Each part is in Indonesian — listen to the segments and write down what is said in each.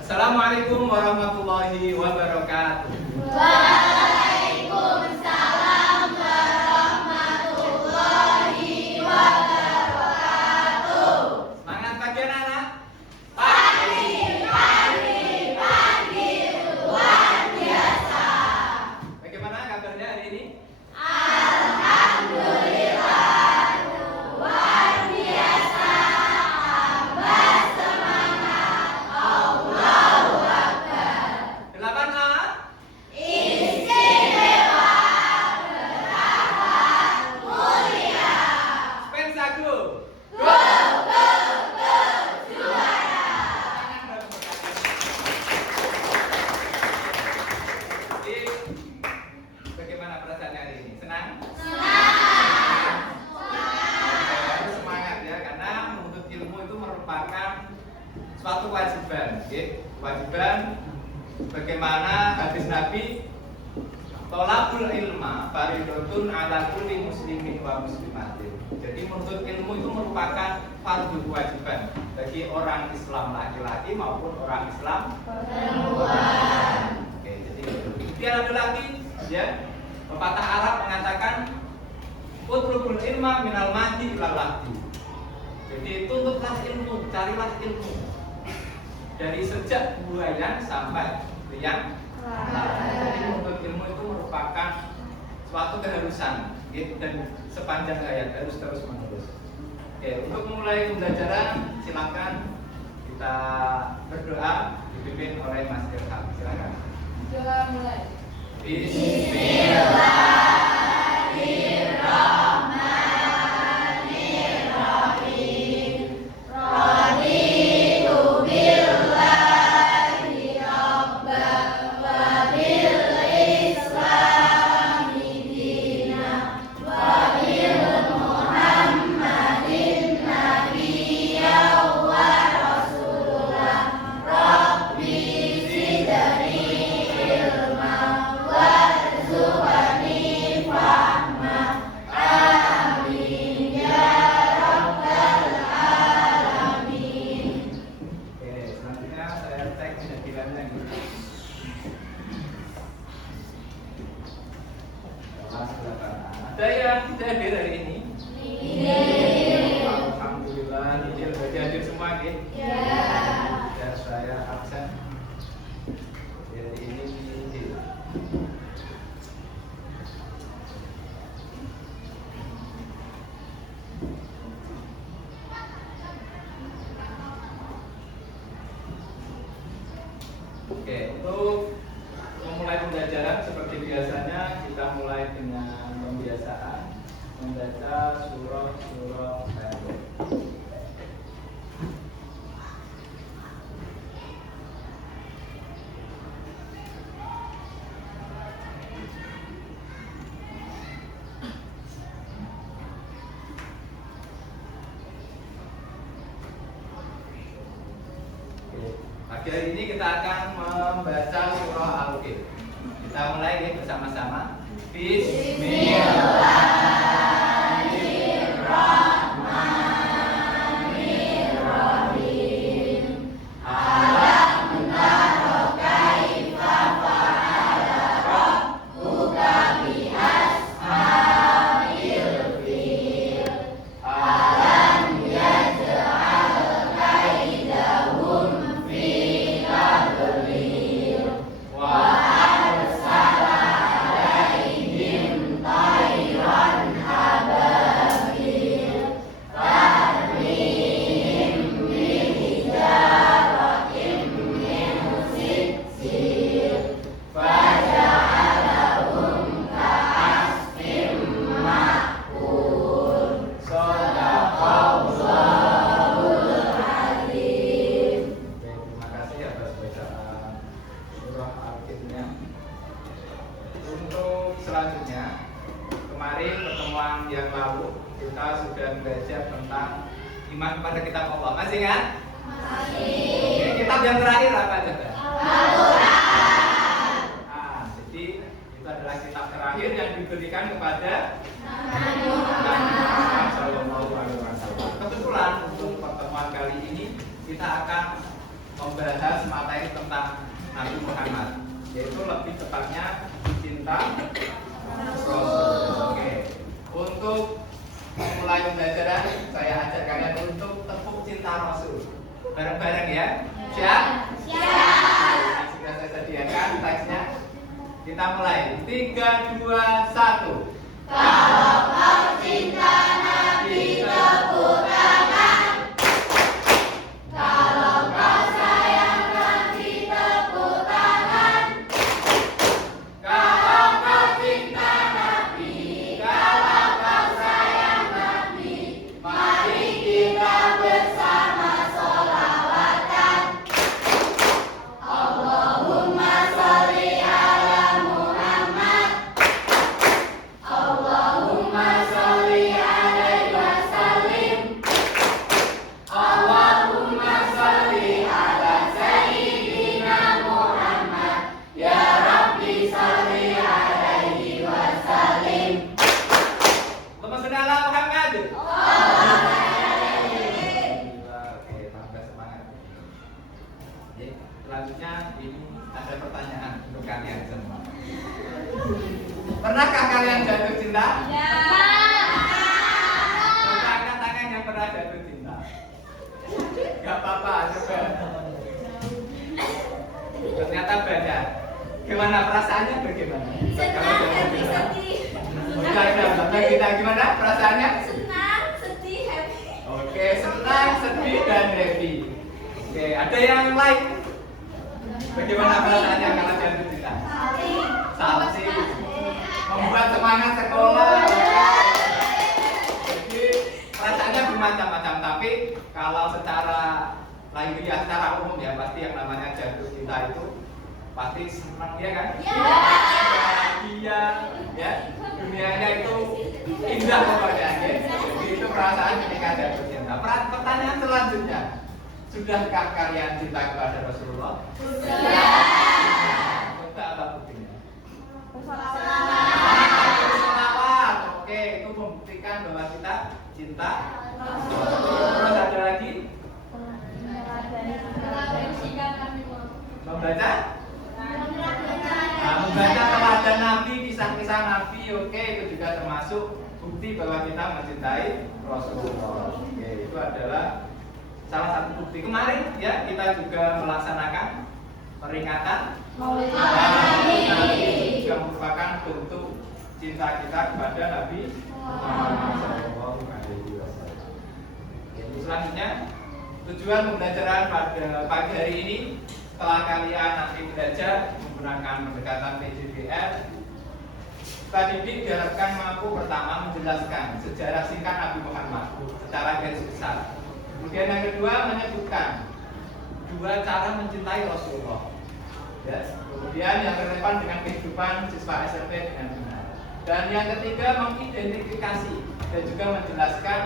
Assalamualaikum warahmatullahi wabarakatuh. Waalaikumsalam warahmatullahi wabarakatuh. Semangat pagi anak-anak. Pagi luar biasa. Bagaimana kabarnya hari ini? Alhamdulillah luar biasa. Tambah semangat. Allahu Akbar. 8A. Istimewa, bertakwa, mulia. Spensago. Go, juara. Jadi, bagaimana perasaan hari ini? Senang? Harus semangat ya, karena menuntut ilmu itu merupakan suatu kewajiban. Kewajiban bagaimana hadis Nabi, tolabul ilma fardhun ala kulli muslimin wa muslimatin. Jadi menuntut ilmu itu merupakan fardu kewajiban bagi orang Islam laki-laki maupun orang Islam perempuan. Oke, jadi biar laki-laki ya. Pepatah Arab mengatakan utlubul ilma minal mahdi ilal lahdi. Jadi tuntutlah ilmu, carilah ilmu dari sejak buayan sampai liang. Jadi menuntut ilmu itu merupakan suatu keharusan dan sepanjang hayat harus terus menerus. Oke, untuk memulai pembelajaran silakan kita berdoa dipimpin oleh Mas Ilham. Silakan. Doa mulai. Bismillahirrahmanirrahim. Raditu billahi rabban wa bil islami dinan wa bil muhammadin nabiyyan wa rasulah. Rabbi zidni ilma warzuqni fahma. Amin ya rabbal alamin. Oke, selanjutnya saya cek penjelasannya gitu. Ada yang tidak hadir hari ini? Alhamdulillah, Nijil berarti hadir semua gitu. Ya, saya absen. Hari ini Nijil. Oke, untuk memulai pembelajaran seperti biasanya kita mulai dengan pembiasaan membaca surah-surah pendek. Pagi hari ini kita akan membaca surah Al-Qif. Kita mulai ya bersama-sama. Bismillahirrahmanirrahim. Alam tara kaifa fa'ala rabbuka bi ashabil fil. Alam yaj'al kaidahum fi tadlil wa arsala alaihim tayran ababil tarmihim bihijaratin min sijil faja'alahum ka'asfin ma'kul. Shadaqallahul azim. Terima kasih atas bacaan surah Al-Qifnya. Untuk selanjutnya, kemarin pertemuan yang lalu kita sudah belajar tentang iman kepada kitab Allah. Masih kan? Oke, kitab yang terakhir apa coba? Al-Quran. Nah, jadi itu adalah kitab terakhir yang diberikan kepada Nabi Muhammad. Sallallahu Alaihi Wasallam. Kebetulan untuk pertemuan kali ini kita akan membahas materi tentang Nabi Muhammad, yaitu lebih tepatnya cinta Rasul. Oke. Untuk memulai pembelajaran, saya ajak kalian untuk tepuk cinta Rasul. Bareng-bareng ya. Siap? Siap. Sudah saya sediakan teksnya. Kita mulai. 3, 2, 1. Kalau kau cinta Nabi tepuk tangan. Kalau kau sayang Nabi tepuk tangan. Kalau kau cinta Nabi, kalau kau sayang Nabi, mari kita bersama sholawatan. Allahumma sholli ala Muhammad. Allahumma sholli alaihi wasallim. Allahumma sholli ala sayyidina Muhammad. Ya Rabbi sholli alaihi wasallim. Allahumma sholli ala Muhammad. Oke, tambah semangat. Oke, selanjutnya ini ada pertanyaan untuk kalian semua. Pernahkah kalian jatuh cinta? Coba angkat tangan yang pernah jatuh cinta. Gak apa-apa, coba. Ternyata banyak. Gimana perasaannya bagaimana? Kalau jatuh cinta. Udah, kita gimana perasaannya? Senang, sedih, happy. Oke, senang, sedih, dan happy. Oke, ada yang lain? Bagaimana perasaannya kalau jatuh cinta? Salsi, membuat semangat sekolah. Jadi perasaannya bermacam-macam, tapi kalau secara lahiriah, secara umum ya pasti yang namanya jatuh cinta itu pasti senang dia kan? Bahagia, ya dunianya itu indah pokoknya. Ya. Jadi itu perasaan ketika jatuh cinta. Pertanyaan selanjutnya, sudahkah kalian cinta kepada Rasulullah? Coba apa buktinya? Selawat. Oke, itu membuktikan bahwa kita cinta. Terus ada lagi? Membaca? Nah, membaca teladan Nabi, kisah-kisah Nabi. Oke, itu juga termasuk bukti bahwa kita mencintai Rasulullah. Oke, itu adalah salah satu bukti. Kemarin ya kita juga melaksanakan peringatan Maulid Nabi. Itu juga merupakan bentuk cinta kita kepada Nabi Muhammad SAW. Selanjutnya, tujuan pembelajaran pada pagi hari ini, setelah kalian nanti belajar menggunakan pendekatan PJDR, Pak Didik diharapkan mampu pertama menjelaskan sejarah singkat Nabi Muhammad secara garis besar. Kemudian yang kedua menyebutkan dua cara mencintai Rasulullah. Ya. Kemudian yang relevan dengan kehidupan siswa SMP dengan benar. Dan yang ketiga mengidentifikasi dan juga menjelaskan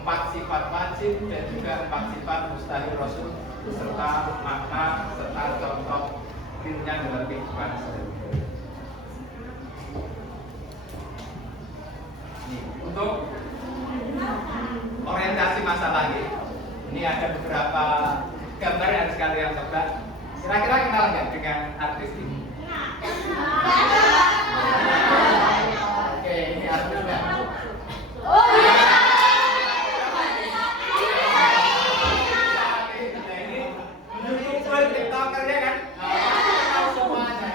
4 sifat wajib dan juga 4 sifat mustahil Rasul serta makna serta contoh realnya dalam kehidupan sehari-hari. Untuk orientasi masalah ini ada beberapa gambar yang harus kalian coba. Kira-kira kenal nggak dengan artis ini? Oke, ini artisnya. Oh iya. Ini TikTokernya kan? Tahu semuanya.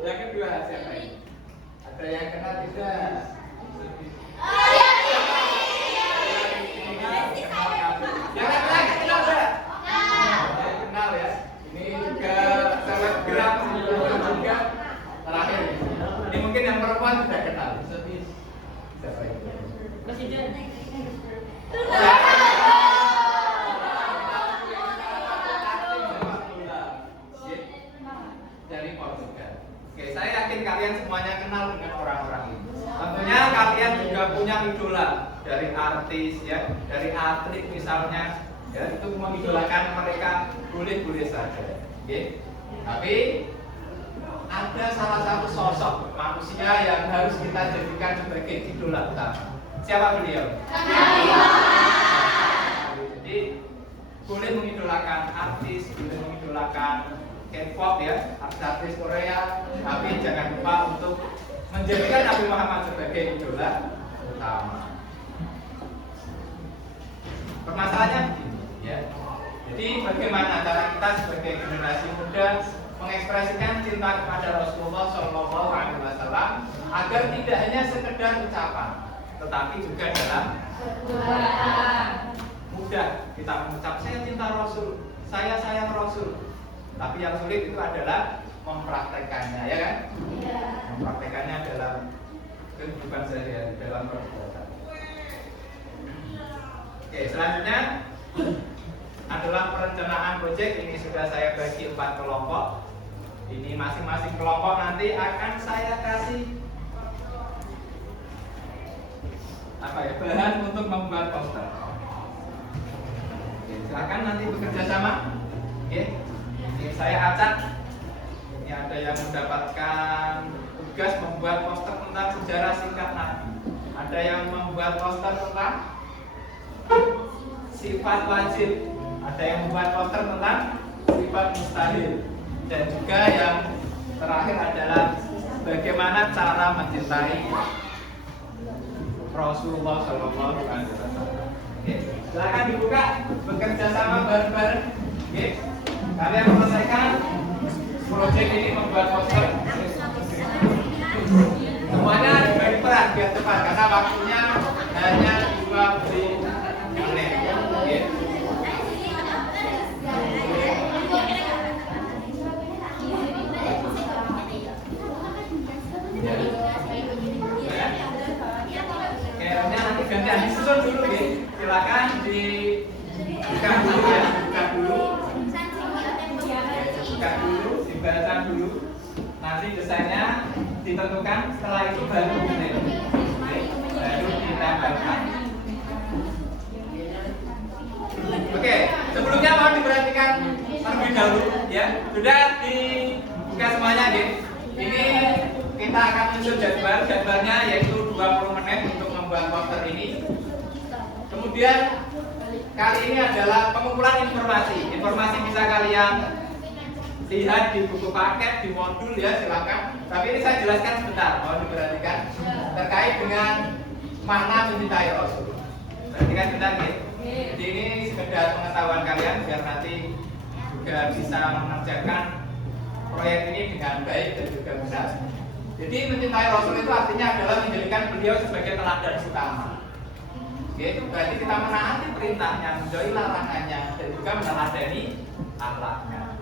Yang kedua siapa ini? Ada yang kenal tidak? Yang laki-laki kenal nggak? Kenal ya. Ini juga selebgram juga terakhir. Ini mungkin yang perempuan sudah kenal. Siapa itu? Presiden. Dari Portugal. Oke, saya yakin kalian semuanya kenal dengan orang-orang ini. Tentunya kalian juga punya idola dari artis ya, dari atlet misalnya, ya itu mengidolakan mereka boleh-boleh saja. Oke. Tapi ada salah satu sosok manusia yang harus kita jadikan sebagai idola utama. Siapa beliau? Jadi boleh mengidolakan mengidolakan artis, boleh mengidolakan K-pop ya, artis Korea, tapi jangan lupa untuk menjadikan Nabi Muhammad sebagai idola utama. Permasalahannya begini ya. Jadi bagaimana cara kita sebagai generasi muda mengekspresikan cinta kepada Rasulullah Shallallahu Alaihi Wasallam agar tidak hanya sekedar ucapan, tetapi juga dalam perbuatan. Mudah kita mengucap saya cinta Rasul, saya sayang Rasul, tapi yang sulit itu adalah mempraktekannya, ya kan? Iya. Mempraktekannya dalam kehidupan sehari-hari, dalam perbuatan. Oke, selanjutnya adalah perencanaan proyek. Ini sudah saya bagi 4 kelompok. Ini masing-masing kelompok nanti akan saya kasih bahan untuk membuat poster. Oke, silakan nanti bekerja sama. Oke, ini saya acak. Ini ada yang mendapatkan tugas membuat poster tentang sejarah singkat Nabi. Ada yang membuat poster tentang sifat wajib. Ada yang membuat poster tentang sifat mustahil. Dan juga yang terakhir adalah bagaimana cara mencintai Rasulullah Shallallahu Alaihi Wasallam. Oke, silakan dibuka, bekerja sama bareng-bareng. Oke, kalian selesaikan proyek ini, membuat poster. Semuanya dibagi peran biar cepat karena waktunya hanya 20 menit. Oke. Kayaknya nanti gantian disusun dulu ya. Silakan dibuka dulu ya, buka dulu, dibaca dulu. Nanti desainnya ditentukan, setelah itu baru baru ditambahkan. Oke, sebelumnya mohon diperhatikan terlebih dahulu ya. Sudah dibuka semuanya ya. Ini kita akan menyusun jadwalnya yaitu 20 menit untuk membuat poster ini. Kemudian kali ini adalah pengumpulan informasi. Informasi bisa kalian lihat di buku paket, di modul ya, silakan. Tapi ini saya jelaskan sebentar, mohon diperhatikan terkait dengan makna mencintai Rasul. Perhatikan sebentar ya. Jadi ini sekedar pengetahuan kalian biar nanti juga bisa mengerjakan proyek ini dengan baik dan juga benar. Jadi mencintai Rasul itu artinya adalah menjadikan beliau sebagai teladan utama. Yaitu berarti kita menaati perintahnya, menjauhi larangannya, dan juga meneladani akhlaknya.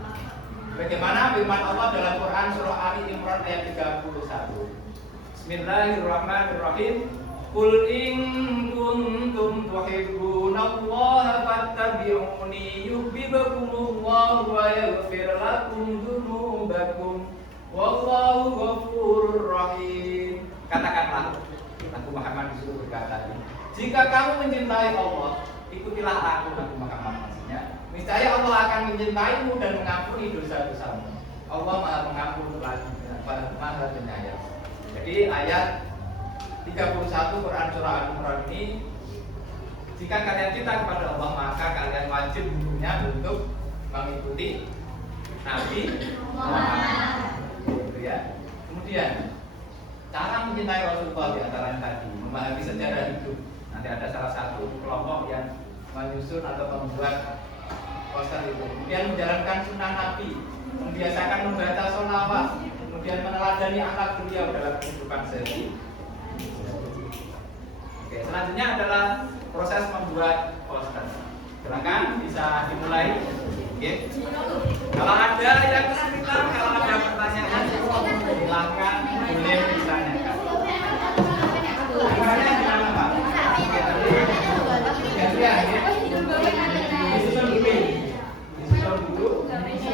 Bagaimana firman Allah dalam Quran surah Ali Imran ayat 31. Bismillahirrahmanirrahim. Qul in kuntum tuhibbunallaha fattabi'uni yuhibbukumullahu wa yaghfir lakum dzunubakum wallahu ghafurur rahim. Katakanlah, Nabi Muhammad disuruh berkata, jika kamu mencintai Allah, ikutilah aku, Nabi Muhammad maksudnya. Niscaya Allah akan mencintaimu dan mengampuni dosa-dosamu. Allah Maha Pengampun lagi, Maha Penyayang. Jadi ayat 31 Quran surah Al-Imran ini, jika kalian cinta kepada Allah, maka kalian wajib hukumnya untuk mengikuti Nabi Muhammad. Gitu ya. Kemudian cara mencintai Rasulullah di antara tadi, memahami sejarah hidup. Nanti ada salah satu kelompok yang menyusun atau membuat poster itu. Kemudian menjalankan sunnah Nabi, membiasakan membaca sholawat, kemudian meneladani akhlak beliau dalam kehidupan sehari. Oke, selanjutnya adalah proses membuat poster. Silakan bisa dimulai. Oke. Kalau ada yang kesulitan, kalau ada pertanyaan, silakan boleh ditanyakan. Gimana gimana Pak? Oke, tadi ya. Disusun dulu. Dan ini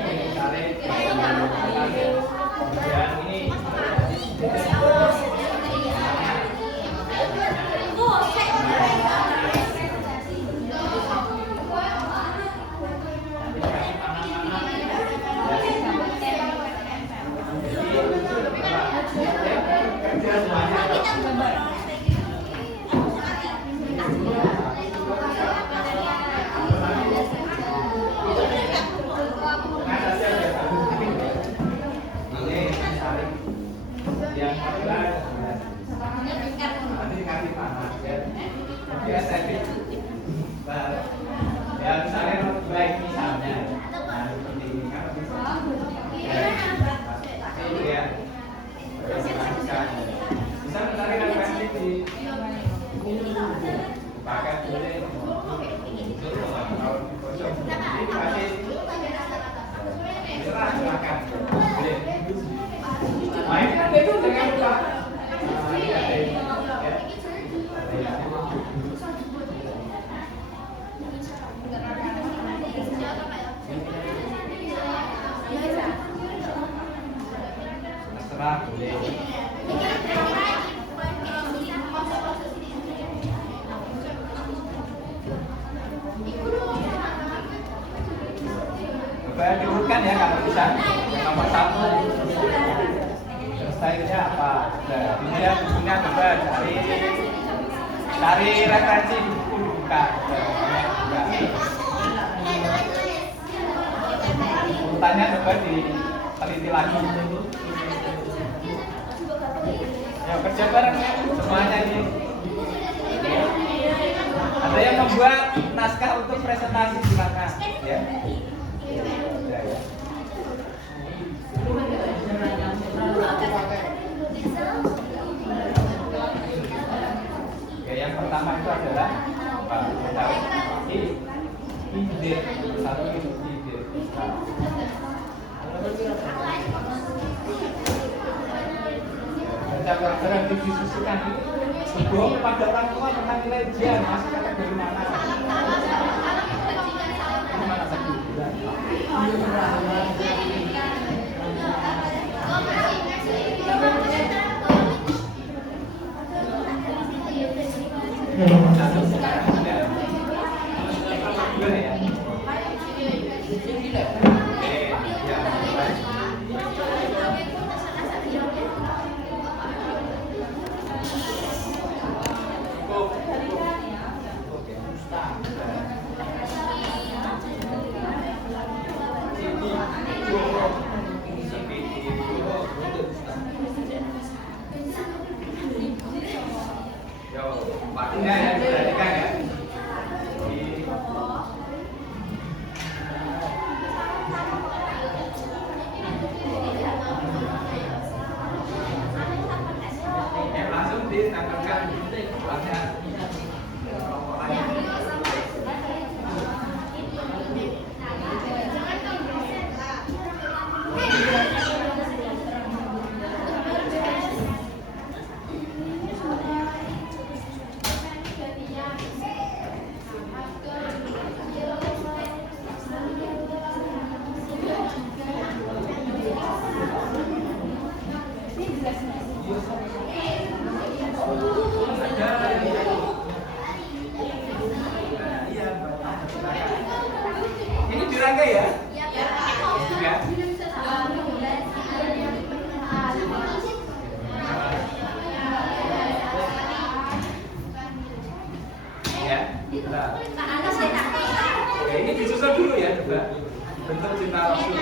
marah boleh. Coba diurutkan ya kalau bisa. Yang nomor 1 stylenya apa? Nah, ini ya bukunya coba cari referensi buku dibuka. Urutannya coba diteliti lagi. Ya kerja bareng ya semuanya ini. Ada yang membuat naskah untuk presentasi silakan ya. Ya, ya. Ya, yang pertama itu adalah ide. Satu itu ide. Baca pelajaran disusukan ini berbohong kepada orang tua tentang nilai ujian masuk kategori mana? Mana satu bulan? Waktunya ya, diperhatikan ya. Ya, langsung ditangkapkan kelasnya. Ini dirangkai ya? Ya. Ya. Nah. Oke, ini disusun dulu ya juga. Bentuk cinta Rasul.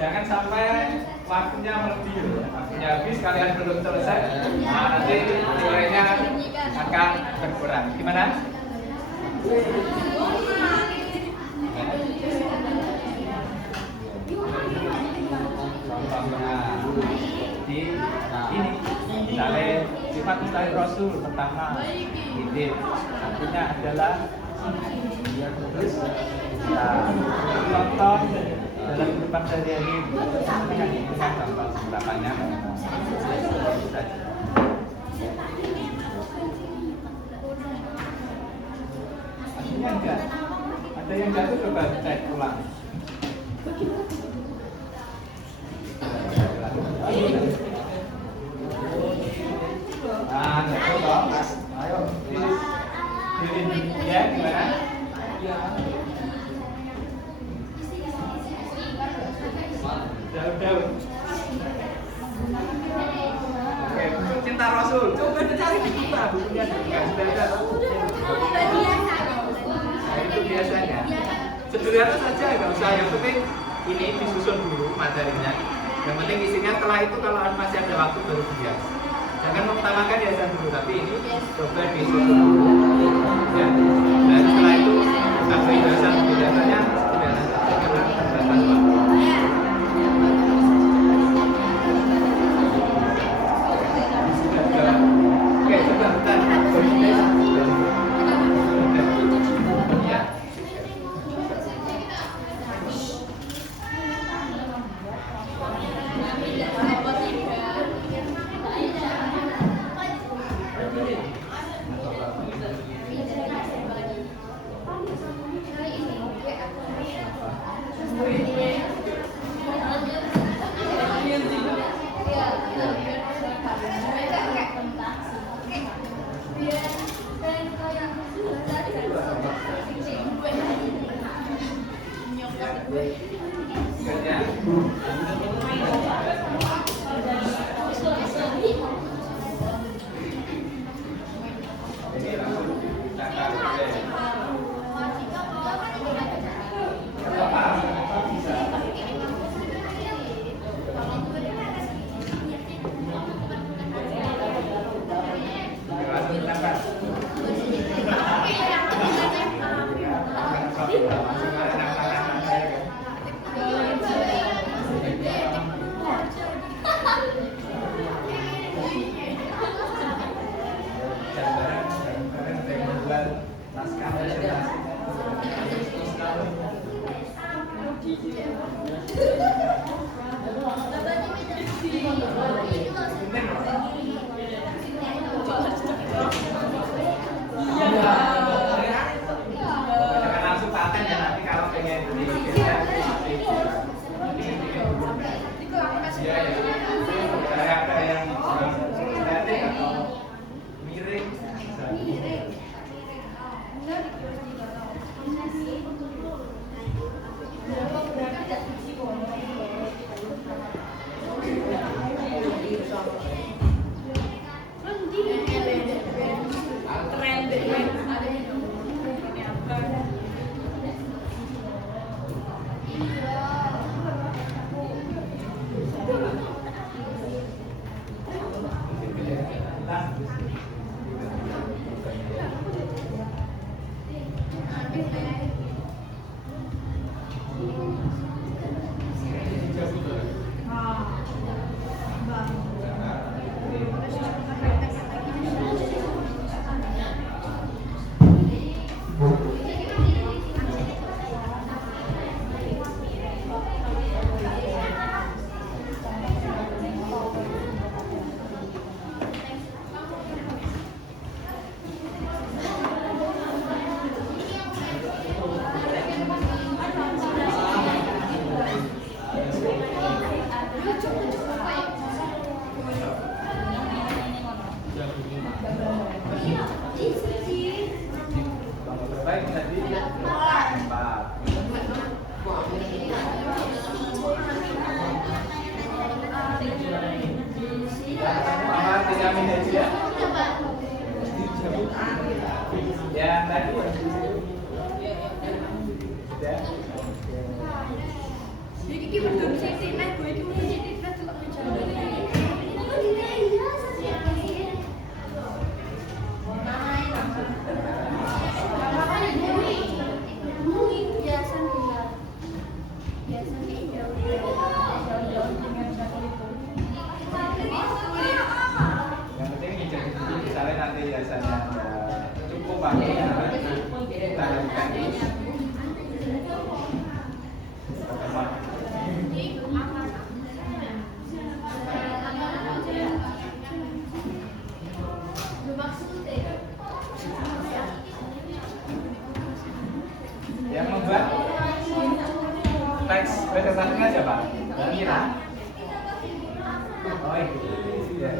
Jangan sampai waktunya melebihi. Waktunya habis kalian belum selesai. Nah, nanti nilainya akan berkurang. Gimana? Di ini misalnya sifat mustahil Rasul pertama ide, satunya adalah dia terus contoh dalam kehidupan sehari-hari ini kan contoh sebelahnya artinya enggak ada yang jatuh, coba cek ulang. Nah, jatuh toh. Ayo, ini ya gimana? Daun-daun. Oke, bentuk cinta Rasul. Coba dicari di kita bukunya juga sudah ada. Nah, itu biasanya. Sederhana saja, nggak usah yang penting ini disusun dulu materinya. Yang penting isinya setelah itu kalau masih ada waktu baru bias. Jangan mengutamakan hiasan dulu, tapi ini coba disusun dulu. Ya. Dan setelah itu sampai hiasan biasanya tidak terbatas waktu. Oke, sebentar. Tiketnya. Ini langsung ditangkap. Apa? Bisa. Langsung ditangkap. Jangan langsung paten ya, nanti kalau pengen beli tiketnya iya ya, ada yang statik atau miring. Terbaik tadi 4. Tinggal minum ya. Yang tadi ya. Iki berdua sih nek gue iki mesti tidak delok Yang penting ngecek dulu misalnya nanti biasanya cukup pakai kita lanjutkan dulu. Yang membuat teks presentasinya siapa? Mira. Oh itu. Ya.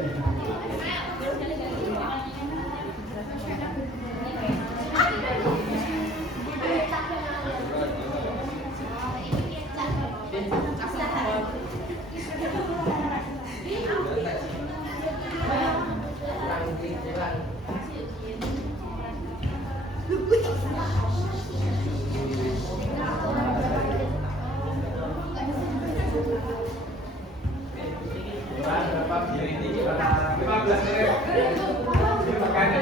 Berapa? 15 menit. Ini makanya.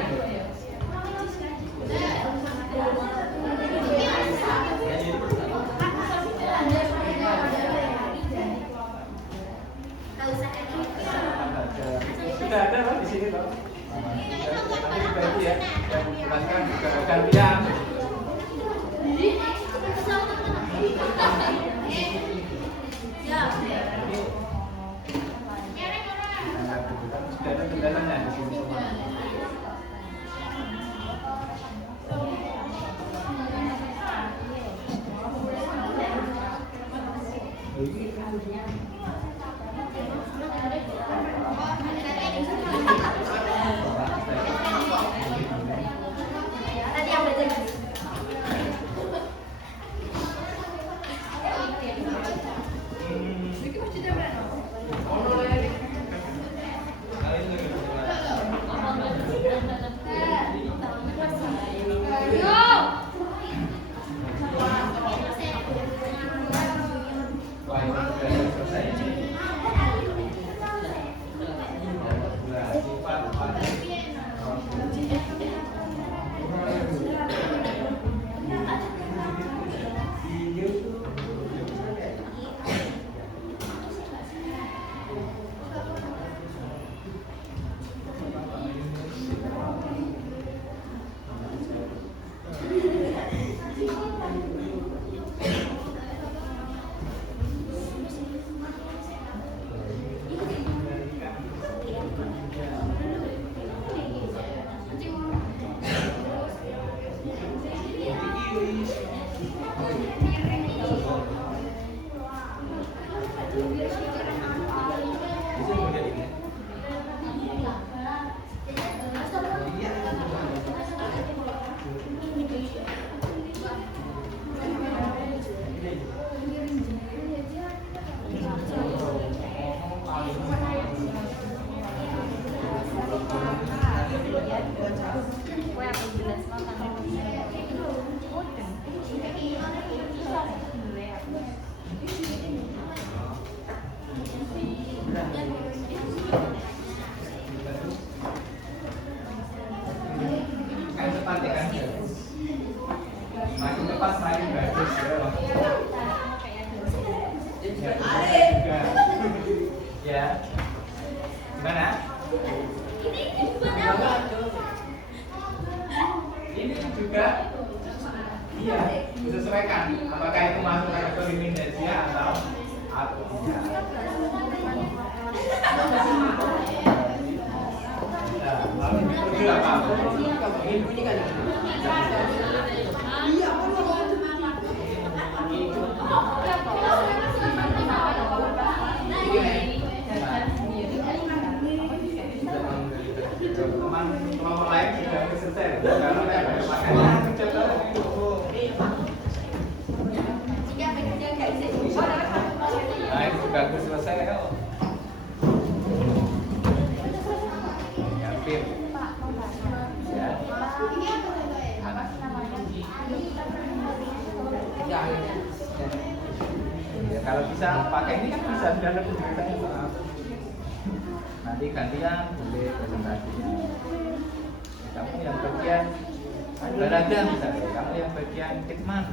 Kan cepat ya kan? Makin cepat makin bagus ya. Ya. Gimana? Ini juga iya disesuaikan apakah itu masuk kategori Indonesia atau tidak. Nah, lalu itu apa? Ini kan teman kelompok lain sudah selesai karena makanya mencoba nah itu sudah selesai ya Pim ya mana ya kalau bisa pakai ini kan bisa sudah lebih mudah. Nanti gantian boleh presentasinya. Kamu yang bagian olahraga misalnya, kamu yang bagian kitman.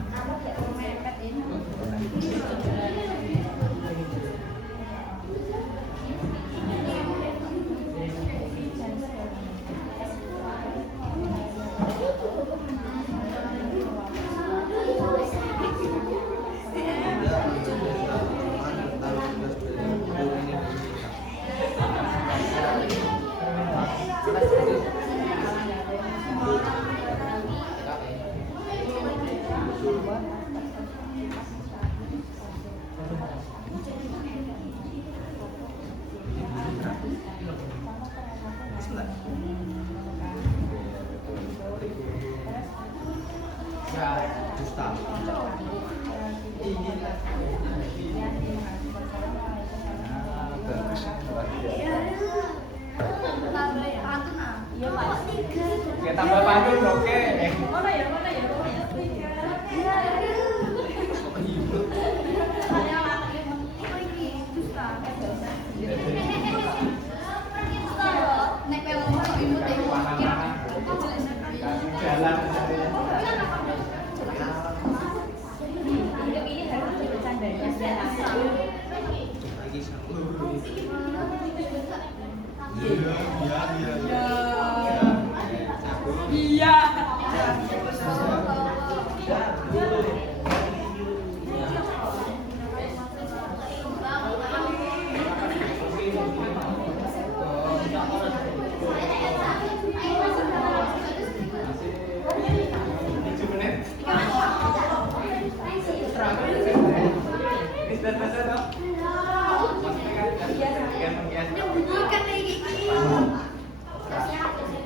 Oke, tambah pantun oke. Mana ya? Jalan. Ini harus bercandanya. Iya.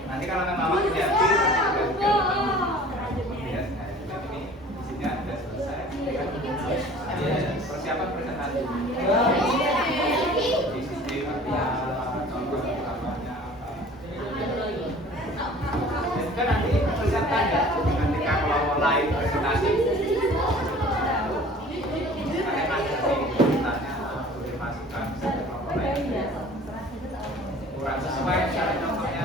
Nanti kalau memang waktunya habis, ini isinya sudah selesai. Persiapan presentasi. Di sisi artinya contoh utamanya apa. Dan juga nanti persiapan ya, ketika kalau mulai presentasi. Kurang sesuai cara contohnya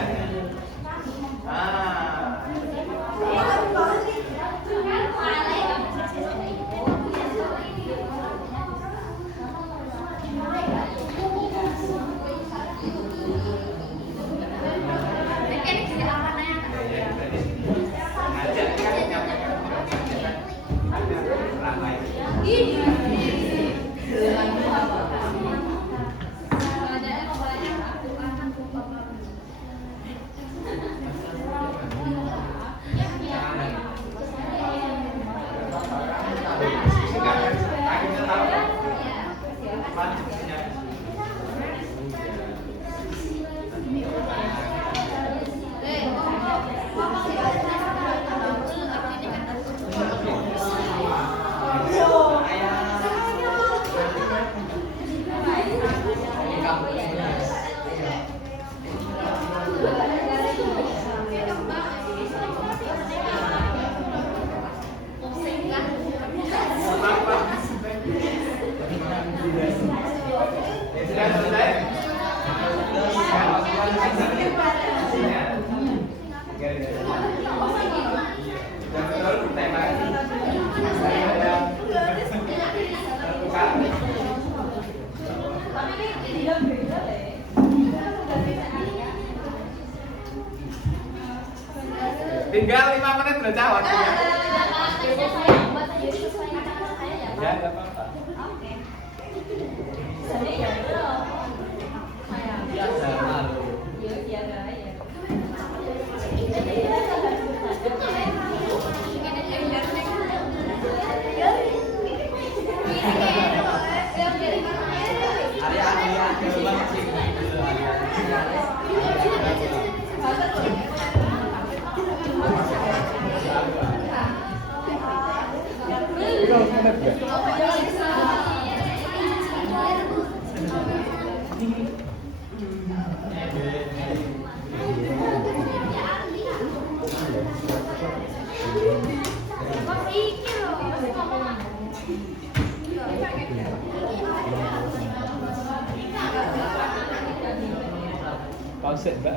wajahnya. Ah. Tinggal 5 menit udah jawab. Ya, enggak apa-apa. Pause Mbak.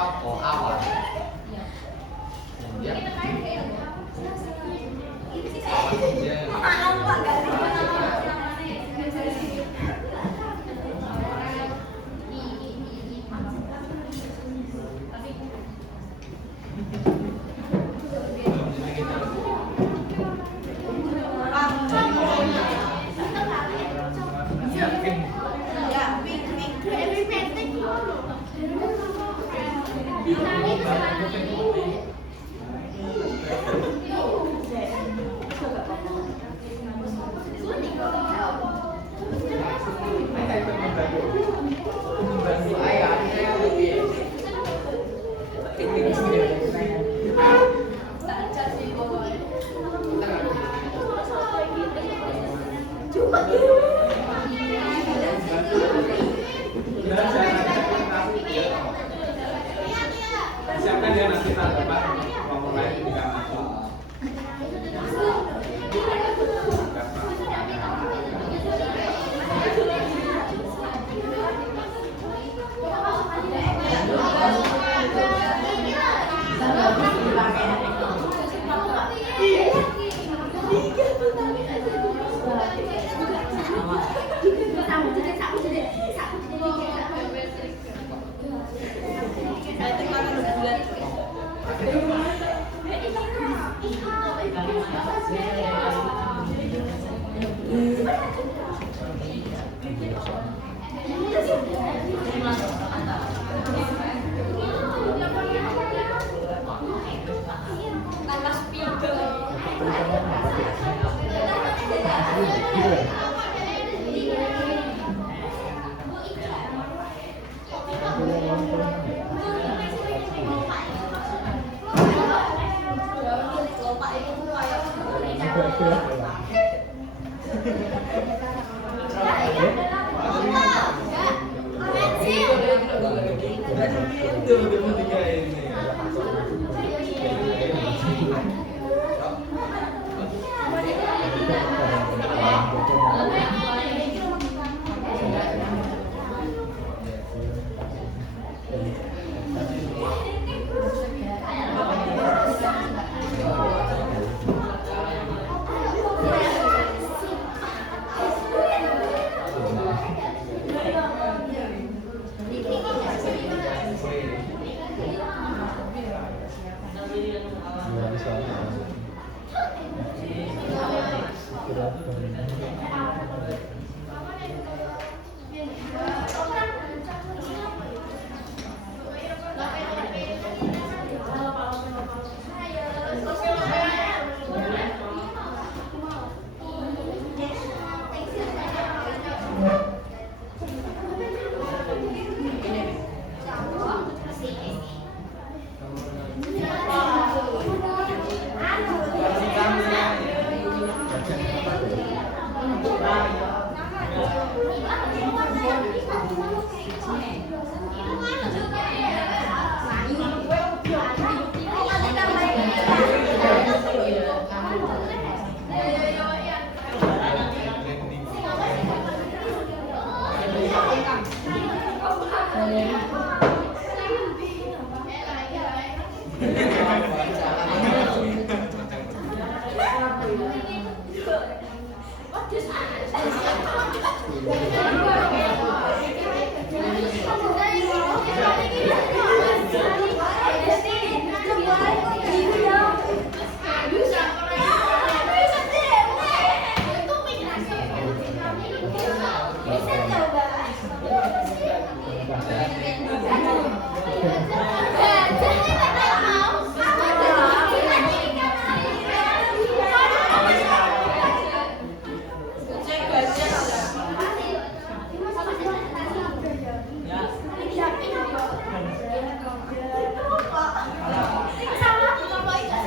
tokoh awal. Ya. Siapkan ya nanti tanggapan memulai ketika masuk.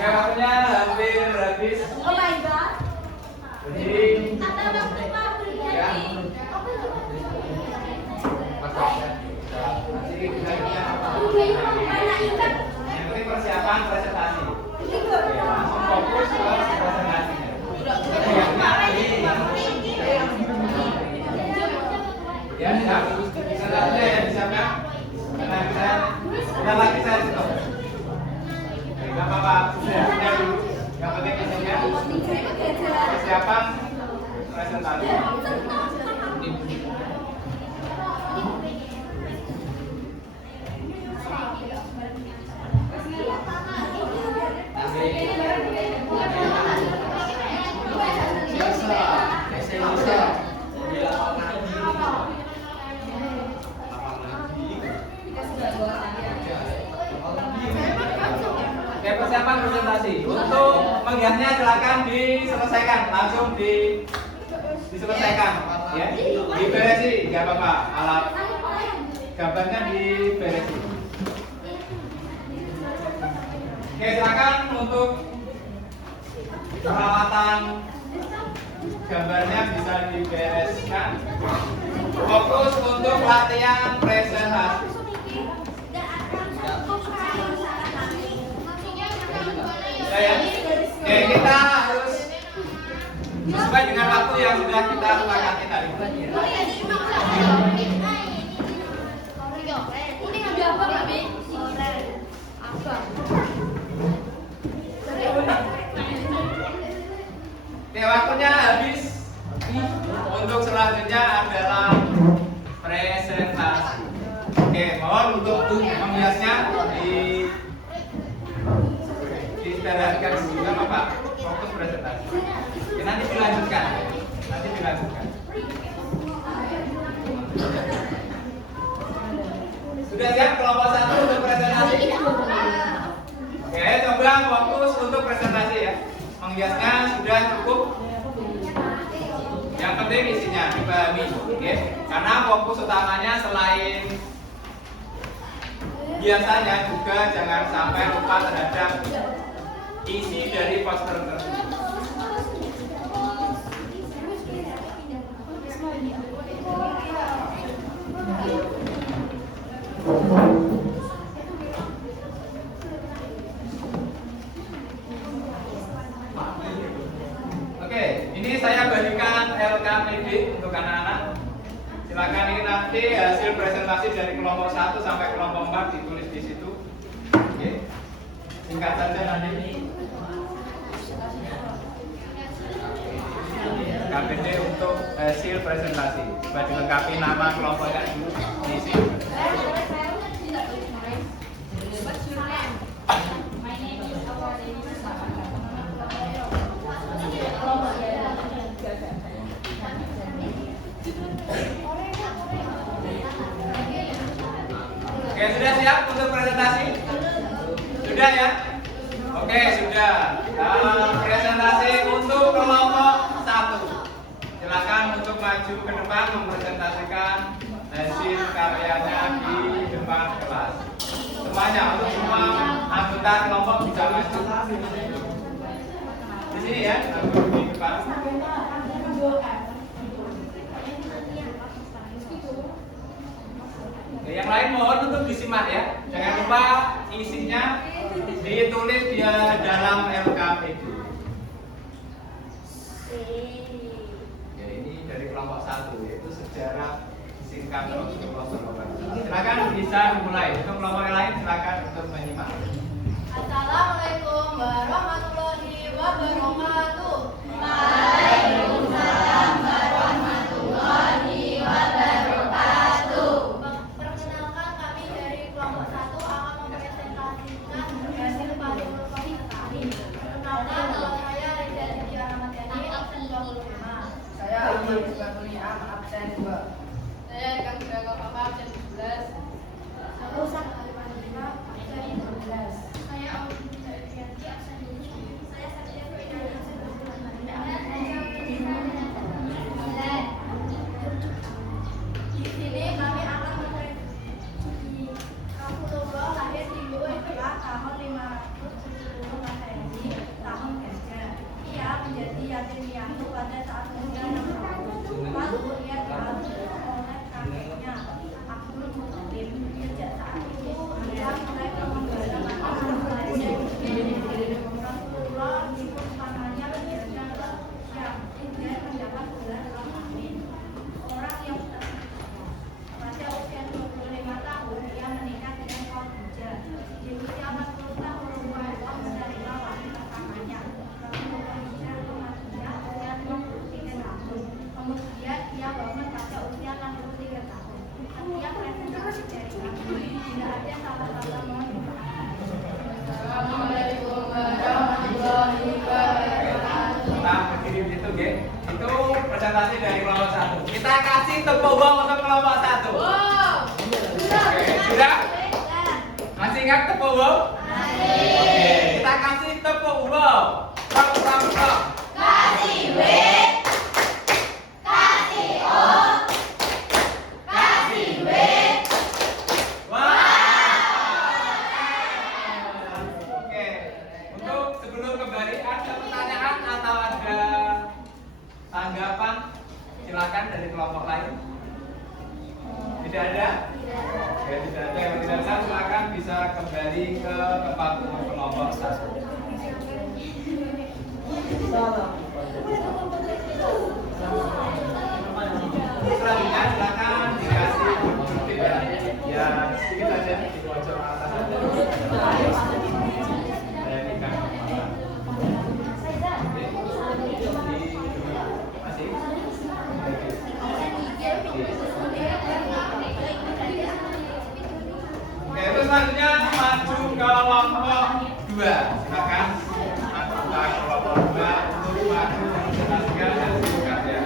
Waktunya hampir habis. Oh my god. Jadi ya. Yang penting persiapan presentasi. Langsung fokus ke presentasinya. Ya, siap. Selanjutnya yang disiapkan. Kita lagi presentasi. Oke, persiapan presentasi. Untuk menghiasnya silakan diselesaikan, langsung diselesaikan, ya. Diberesi, nggak apa-apa. Alat gambarnya diberesi. Oke, silakan untuk perawatan gambarnya bisa dibereskan. Fokus untuk latihan presentasi. Ya. Oke, kita harus sesuai dengan waktu yang sudah kita sepakati tadi. Oke, waktunya habis. Untuk selanjutnya adalah presentasi. Oke, mohon untuk menghiasnya diistirahatkan dulu, nggak apa-apa. Fokus presentasi. Oke, nanti dilanjutkan. Sudah siap kelompok 1 untuk presentasi? Oke, coba fokus untuk presentasi ya. Menghiasnya sudah cukup. Yang penting isinya dipahami, oke? Karena fokus utamanya selain biasanya juga jangan sampai lupa terhadap isi dari poster tersebut. Oke, ini saya bagikan LKPD untuk anak-anak. Silakan ini nanti hasil presentasi dari kelompok 1 sampai kelompok 4 ditulis di situ. Oke. Singkat saja nanti. KPD untuk hasil presentasi. Coba dilengkapi nama kelompoknya dulu diisi. Oke, sudah siap untuk presentasi? Sudah ya? Oke, sudah. Presentasi untuk kelompok 1. Silakan untuk maju ke depan mempresentasikan hasil karyanya di depan kelas. Semuanya, untuk semua anggota kelompok bisa maju. Di sini ya, di depan. Yang lain mohon untuk disimak ya. Jangan lupa isinya ditulis di dalam LKPD. Ya, ini dari kelompok 1 yaitu sejarah singkat kelompok. Silakan bisa dimulai. Untuk kelompok yang lain silakan untuk menyimak. Assalamualaikum warahmatullahi wabarakatuh. Waalaikumsalam warahmatullahi wabarakatuh. Perkenalkan, kami dari kelompok 1 akan mempresentasikan hasil paduan kami. Perkenalkan, nama saya Reza Didia Ramadhani, absen 25. Saya Ahmad Batuliam, absen 2. Saya Kang Jago Papa, absen 11. Saya Usak Alimanina, absen 12. Saya Audi Jayati, absen 20. Saya Satya Firdaus, absen 25. Di sini kami akan memprediksi Rasulullah lahir di Lu'ibah tahun 570 Masehi, tahun Gajah. Ia menjadi yatim piatu pada saat usia 6 tahun. Lalu ia diambil uang untuk kelompok 1? Oke, sudah? Masih ingat tepuk uang? Oke, kita kasih tepuk uang. Prok. Kasih W, kasih O, kasih W. Oke, untuk sebelum kembali ada pertanyaan atau ada tanggapan? Silakan dari kelompok lain. Tidak ada? Oke, tidak ada. Yang tidak ada silakan bisa kembali ke tempat kelompok 1. Selanjutnya silakan dikasih bukti ya sedikit aja di pojok atas aja. Saya ikan masak. Masih? Oke, itu selanjutnya maju ke kelompok 2. Silakan maju ke kelompok 2 untuk maju menjelaskan dan singkat ya.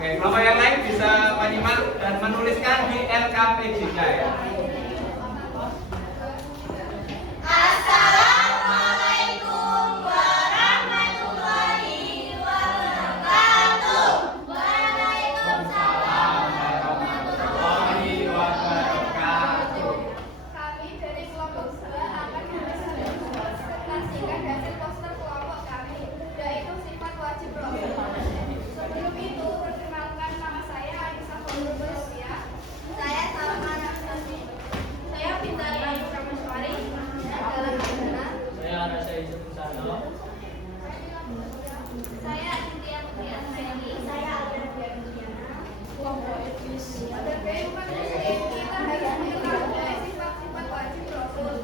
Oke, kelompok yang lain bisa menyimak dan menuliskan di LKPJ-nya ya. Assalamualaikum warahmatullahi wabarakatuh. Waalaikumsalam warahmatullahi wabarakatuh. Kami dari kelompok 2 akan mempresentasikan hasil poster kelompok kami, yaitu sifat wajib Rasul. Sebelum itu, perkenalkan nama saya Aisyah Fauzul Sofia. Saya Salma Nafsasi. Saya Bintang Ayu Ramaswari. Saya dalam Bintana. Saya Rasa Yusuf Usano. Saya Cynthia Putri Anayani. Saya Alvin Diana. Kelompok Etnis. Sebagai umat muslim, kita harus mengetahui sifat-sifat wajib Rasul.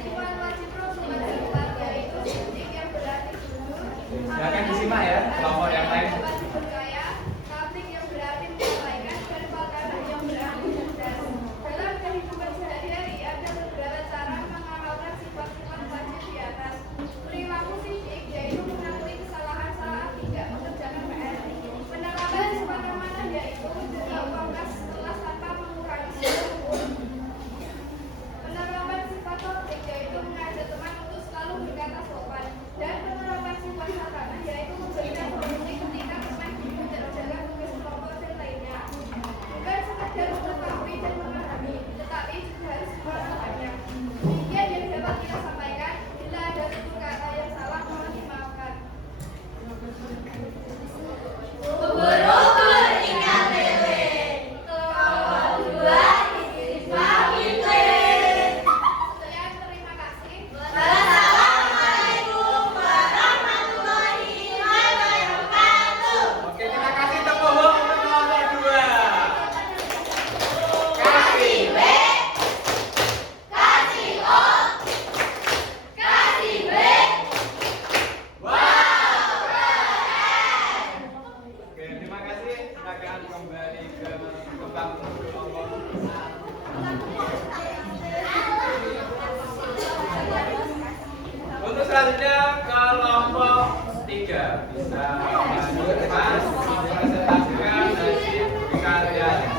Sifat wajib Rasul adalah yaitu suntik yang berarti jujur. Silakan disimak ya kelompok yang lain. Percaya, tablik yang berarti menyampaikan, dan falkanah yang berarti cerdas. Dalam kehidupan sehari-hari ada beberapa cara mengamalkan sifat-sifat wajib di atas. Perilaku sidik yaitu mengakui kesalahan saat tidak mengerjakan PR. Penerapan sifat amanah yaitu menjaga uang kas setelah tanpa mengurangi hukum. Penerapan sifat topik yaitu mengajak teman untuk selalu berkata sopan. Dan penerapan sifat sarana yaitu memberikan solusi ketika teman mengerjakan tugas kelompok dan lainnya. Bukan sekedar mengetahui dan memahami, tetapi juga harus melakukannya. Demikian yang dapat kita sampaikan. Bila ada satu kata yang salah, mohon dimaafkan. Ubur-ubur ikan lele, kelompok 2 disipahkan lele. Sekian, terima kasih. Wassalamualaikum warahmatullahi wabarakatuh. Oke, kita kasih tepuk uang untuk kelompok 2. Kasih W, kasih O, kasih W. Oke, terima kasih. Silakan kembali ke tempat kelompok. Untuk selanjutnya kelompok 3 bisa maju ke depan presentasikan hasil karyanya.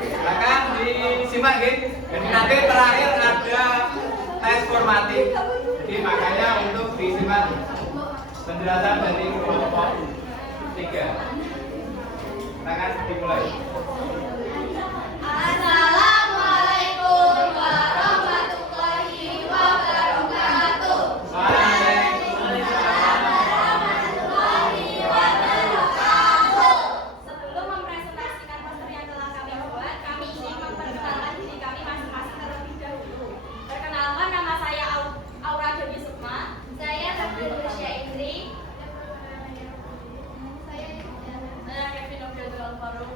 Silakan disimak gitu. Jadi nanti terakhir ada tes formatif. Jadi makanya untuk disimak penjelasan dari kelompok 3. Silakan dimulai. Assalamualaikum warahmatullahi wabarakatuh. Waalaikumsalam. Sebelum mempresentasikan poster yang telah kami buat, kami ingin memperkenalkan diri kami masing-masing terlebih dahulu. Perkenalkan, nama saya Aura Dewi Sukma. Saya Febri Lucia Indri. Saya Kevin Obiado Alvaro.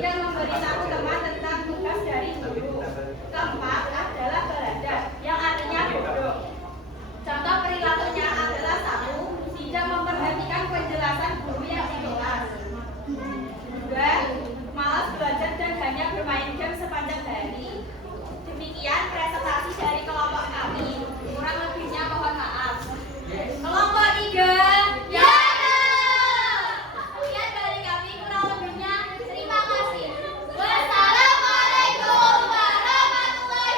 tidak memberitahu teman tentang tugas dari guru. Keempat adalah belajar, yang artinya bodoh. Contoh perilakunya adalah 1. Tidak memperhatikan penjelasan guru yang di kelas. 2. Malas belajar dan hanya bermain game sepanjang hari. Demikian presentasi dari kelompok kami. Kurang lebihnya mohon maaf. Kelompok 3. Ya. Sekian dari kami, kurang lebihnya terima kasih. Wassalamualaikum warahmatullahi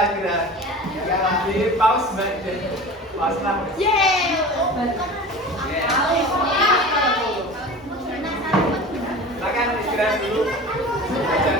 apa kira? Di pause baik deh. Pause lah. Yeay. Silakan istirahat dulu. Baca